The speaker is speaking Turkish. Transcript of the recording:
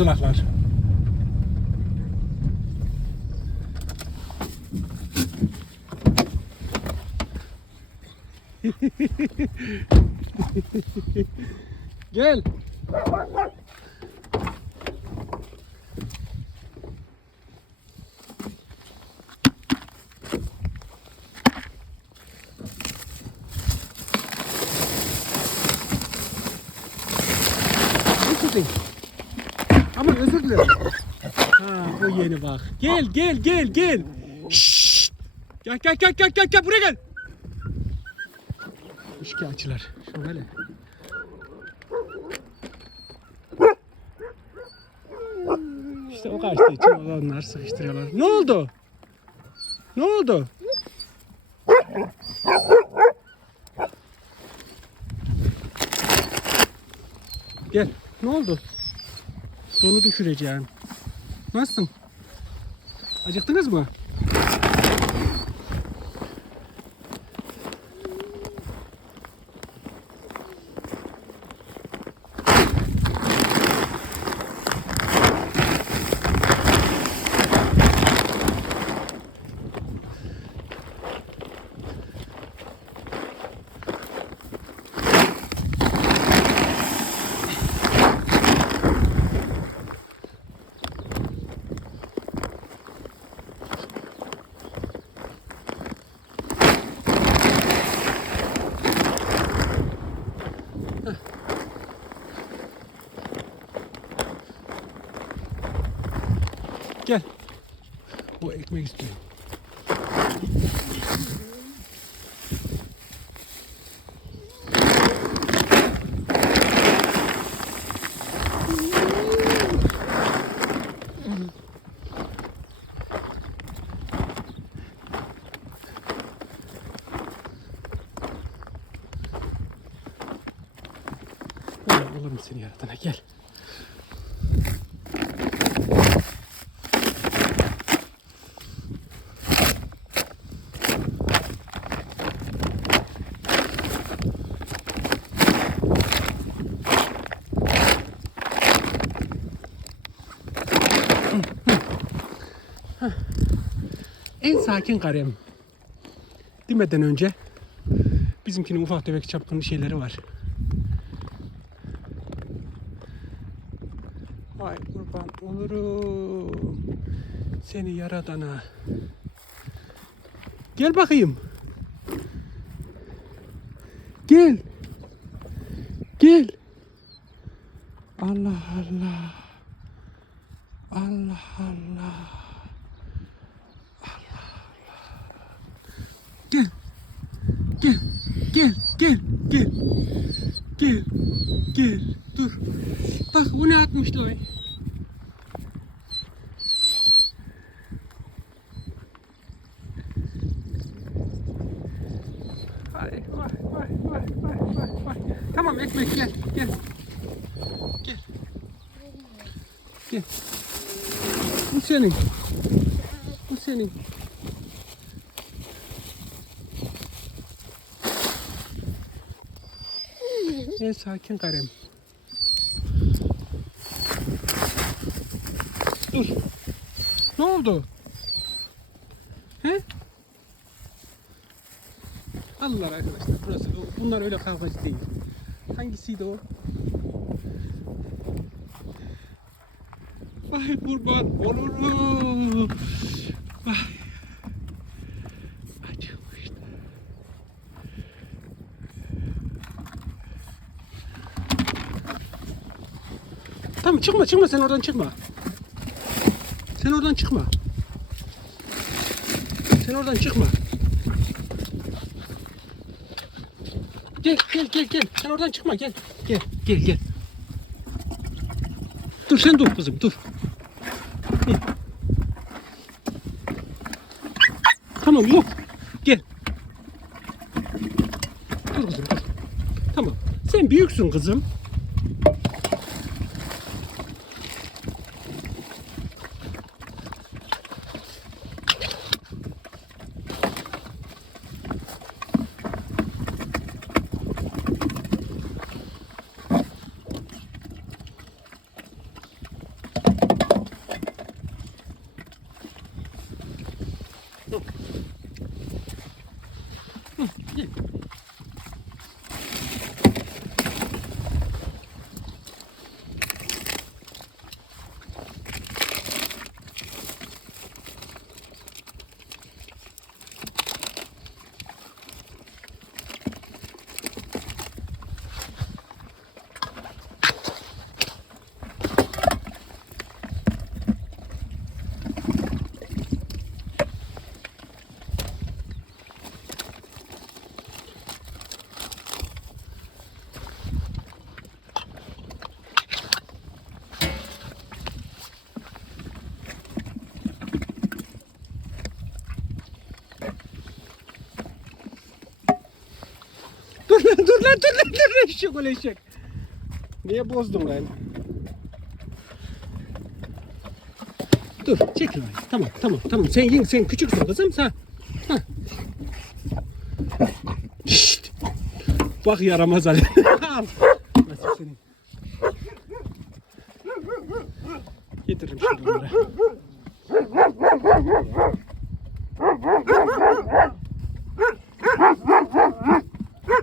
kızılaklar. Gel. Ama özür dilerim. Ha o yeni bak. Gel gel gel gel. Şşt. Gel gel gel gel gel gel buraya gel. Şikayetçiler. Şöyle. İşte o kaçtığı için onlar sıkıştırıyorlar. Ne oldu? Ne oldu? Gel. Ne oldu? Donu düşüreceğim. Nasılsın? Acıktınız mı? Gel. O ekmek istiyor. Alırım seni yaratana gel. En sakin karem. Demeden önce bizimkinin ufak tefek çapkın şeyleri var. Vay kurban olurum. Seni yaradana. Gel bakayım. Gel. Gel. Allah Allah. Allah Allah. Gel. Gel. Gel. Gel. Gel. Gel. Gel. Dur. Bak bu ne atmışlar. Ay, vay, vay, vay, vay, vay, vay. Tamam ekmek gel, gel. Gel. Gel. Bu senin. Bu senin. En sakin karem. Dur. Ne oldu? He? Allah arkadaşlar burası bunlar öyle kavgacı değil. Hangisiydi o? Vay kurban olurum. Vay. Tamam çıkma çıkma sen oradan çıkma. Sen oradan çıkma. Sen oradan çıkma. Gel gel gel gel. Sen oradan çıkma gel. Gel gel gel. Dur sen dur kızım dur. Tamam yok. Gel. Dur kızım dur. Tamam. Sen büyüksün kızım. Lan dur lan dur eşek ol eşek. Niye bozdun lan? Dur çekil lan. Tamam tamam tamam sen yiyin sen küçüksün kızım sen. Hah. Şşt. Bak yaramaz Ali. Al. Nasıl senin? Getiririm onları.